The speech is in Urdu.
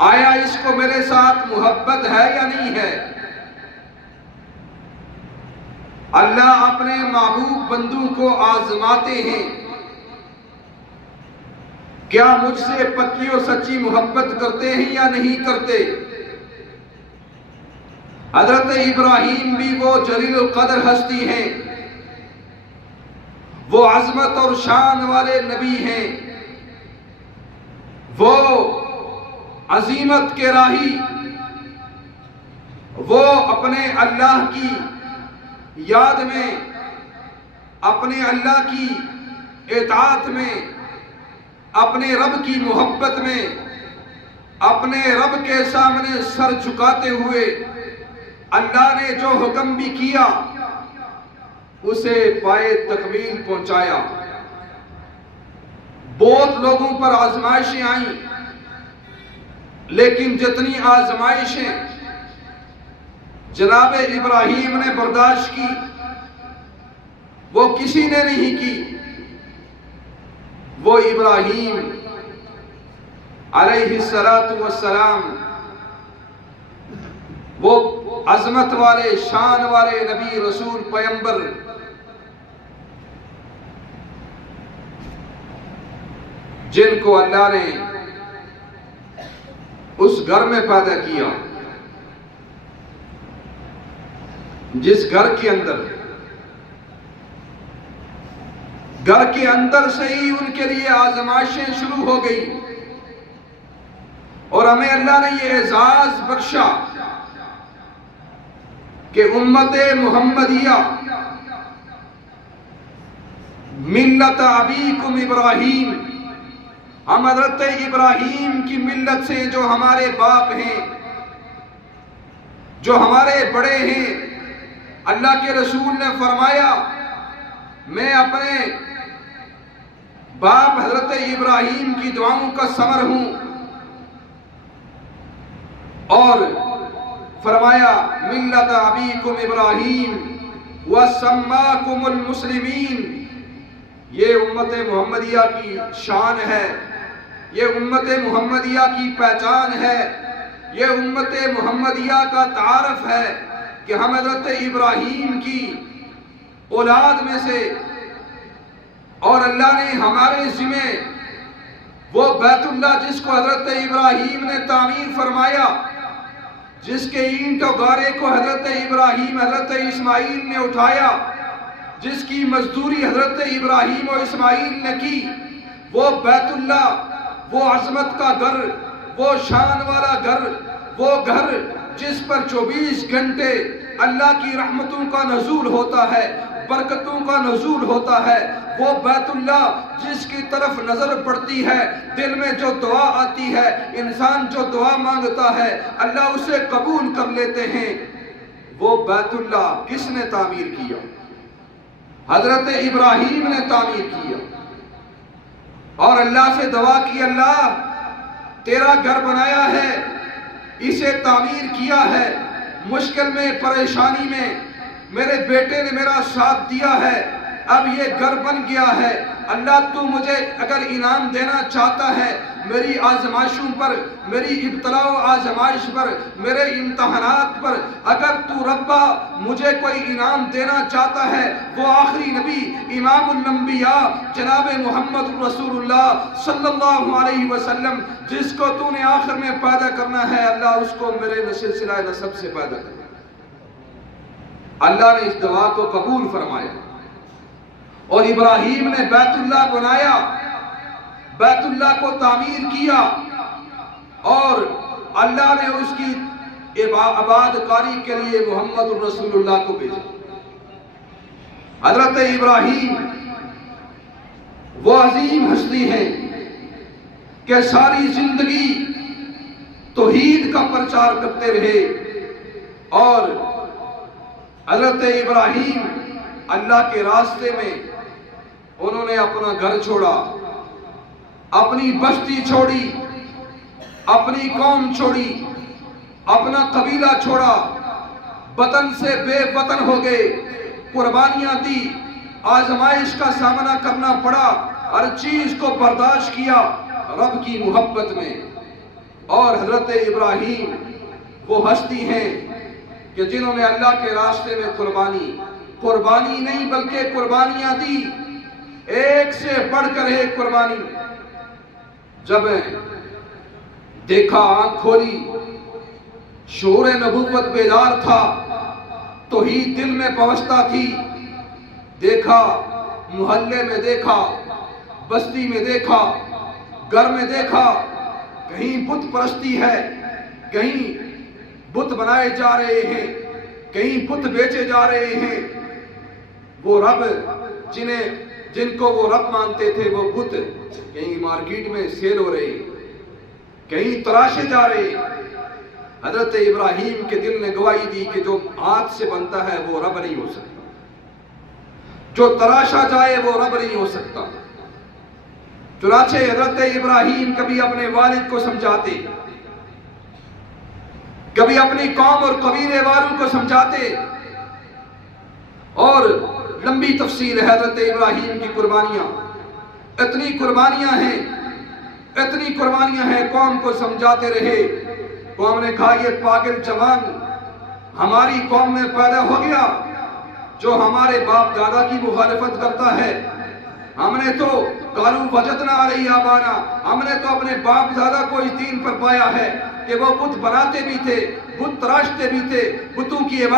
آیا اس کو میرے ساتھ محبت ہے یا نہیں ہے؟ اللہ اپنے محبوب بندوں کو آزماتے ہیں، کیا مجھ سے پکی و سچی محبت کرتے ہیں یا نہیں کرتے؟ حضرت ابراہیم بھی وہ جلیل القدر ہستی ہیں، وہ عظمت اور شان والے نبی ہیں، وہ عظیمت کے راہی، وہ اپنے اللہ کی یاد میں، اپنے اللہ کی اطاعت میں، اپنے رب کی محبت میں، اپنے رب کے سامنے سر جھکاتے ہوئے اللہ نے جو حکم بھی کیا اسے پائے تکمیل پہنچایا۔ بہت لوگوں پر آزمائشیں آئیں، لیکن جتنی آزمائشیں جناب ابراہیم نے برداشت کی وہ کسی نے نہیں کی۔ وہ ابراہیم علیہ السلام وہ عظمت والے شان والے نبی رسول پیغمبر جن کو اللہ نے اس گھر میں پیدا کیا جس گھر کے اندر سے ہی ان کے لیے آزمائشیں شروع ہو گئی، اور ہمیں اللہ نے یہ اعزاز بخشا کہ امت محمدیہ ملت ابیکم ابراہیم، ہم حضرت ابراہیم کی ملت سے، جو ہمارے باپ ہیں، جو ہمارے بڑے ہیں۔ اللہ کے رسول نے فرمایا میں اپنے باپ حضرت ابراہیم کی دعاؤں کا ثمر ہوں، اور فرمایا ملت ابیکم ابراہیم وسماکم المسلمین۔ یہ امت محمدیہ کی شان ہے، یہ امت محمدیہ کی پہچان ہے، یہ امت محمدیہ کا تعارف ہے کہ ہم حضرت ابراہیم کی اولاد میں سے، اور اللہ نے ہمارے ذمہ وہ بیت اللہ جس کو حضرت ابراہیم نے تعمیر فرمایا، جس کے اینٹ و گارے کو حضرت ابراہیم حضرت اسماعیل نے اٹھایا، جس کی مزدوری حضرت ابراہیم و اسماعیل نے کی، وہ بیت اللہ، وہ عظمت کا گھر، وہ شان والا گھر، وہ گھر جس پر 24 گھنٹے اللہ کی رحمتوں کا نزول ہوتا ہے، برکتوں کا نزول ہوتا ہے، وہ بیت اللہ جس کی طرف نظر پڑتی ہے، دل میں جو دعا آتی ہے، انسان جو دعا مانگتا ہے اللہ اسے قبول کر لیتے ہیں۔ وہ بیت اللہ کس نے تعمیر کیا؟ حضرت ابراہیم نے تعمیر کیا، اور اللہ سے دعا کی اللہ تیرا گھر بنایا ہے، اسے تعمیر کیا ہے، مشکل میں پریشانی میں میرے بیٹے نے میرا ساتھ دیا ہے، اب یہ گھر بن گیا ہے، اللہ تو مجھے اگر انعام دینا چاہتا ہے میری آزمائشوں پر، میری ابتلاء و آزمائش پر، میرے امتحانات پر، اگر تو ربا مجھے کوئی انعام دینا چاہتا ہے، وہ آخری نبی امام الانبیاء جناب محمد رسول اللہ صلی اللہ علیہ وسلم جس کو تو نے آخر میں پیدا کرنا ہے، اللہ اس کو میرے سلسلہ نسب سے پیدا کرنا۔ اللہ نے اس دعا کو قبول فرمایا، اور ابراہیم نے بیت اللہ بنایا، بیت اللہ کو تعمیر کیا، اور اللہ نے اس کی آباد کاری کے لیے محمد رسول اللہ کو بھیجا۔ حضرت ابراہیم وہ عظیم ہستی ہے کہ ساری زندگی توحید کا پرچار کرتے رہے، اور حضرت ابراہیم اللہ کے راستے میں انہوں نے اپنا گھر چھوڑا، اپنی بستی چھوڑی، اپنی قوم چھوڑی، اپنا قبیلہ چھوڑا، وطن سے بے وطن ہو گئے، قربانیاں دی، آزمائش کا سامنا کرنا پڑا، ہر چیز کو برداشت کیا رب کی محبت میں، اور حضرت ابراہیم وہ ہستی ہیں کہ جنہوں نے اللہ کے راستے میں قربانی نہیں بلکہ قربانیاں دی، ایک سے بڑھ کر ایک قربانی۔ جب دیکھا، آنکھ کھولی، شعور نبوت بیدار تھا، توحید دل میں پہنچتا تھی، دیکھا محلے میں، دیکھا بستی میں، دیکھا گھر میں، دیکھا کہیں بت پرستی ہے، کہیں بت بنائے جا رہے ہیں، کہیں بت بیچے جا رہے ہیں۔ وہ رب جن کو وہ رب مانتے تھے، وہ بت کہیں مارکیٹ میں سیل ہو رہے، کہیں تراشے جا رہے۔ حضرت ابراہیم کے دل نے گواہی دی کہ جو ہاتھ سے بنتا ہے وہ رب نہیں ہو سکتا، جو تراشا جائے وہ رب نہیں ہو سکتا۔ چنانچہ حضرت ابراہیم کبھی اپنے والد کو سمجھاتے، کبھی اپنی قوم اور قبیلے والوں کو سمجھاتے، اور لمبی تفصیل ہے حضرت ابراہیم کی قربانیاں، اتنی قربانیاں ہیں، قوم کو سمجھاتے رہے۔ قوم نے کہا یہ پاگل جوان ہماری قوم میں پیدا ہو گیا جو ہمارے باپ دادا کی مخالفت کرتا ہے۔ ہم نے تو قالوا وجدنا علیہ آبانا، ہم نے تو اپنے باپ دادا کو اس دین پر پایا ہے کہ وہ بت بناتے بھی تھے، بت تراشتے بھی تھے، بتوں کی عبادت